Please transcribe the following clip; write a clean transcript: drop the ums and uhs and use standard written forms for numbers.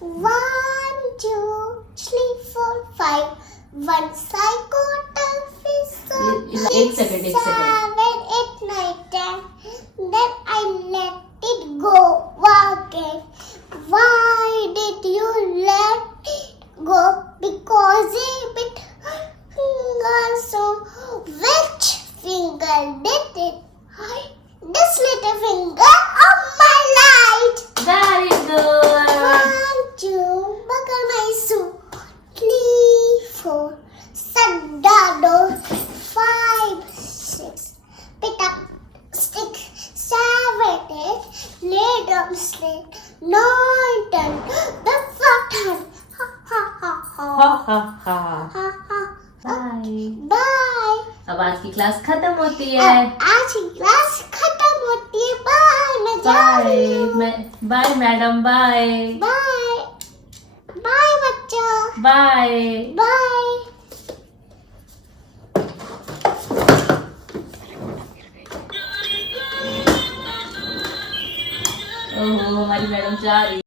1, 2, 3, 4, 5. One psychotherapist. एक second 7, 8, 9, 10. Then I let it go. Again. Why did you let it go? Because it bit finger. So which finger did it? This little finger of my light. Very good. 1, 2, buckle my shoe. 3, 4, shut the door. 5, 6, pick up stick. 7, 8, lay down slate. 9, 10, the button. Ha ha ha ha. हा हा हा Ha ha. Bye. Bye. अब आज की class खत्म होती है. आज की क्लास खत्म होती है. बाय. मैं जा रही हूँ. Bye madam. Bye bye. Bye बच्चा. बाय. बाय. ओहो हमारी मैडम जा रही.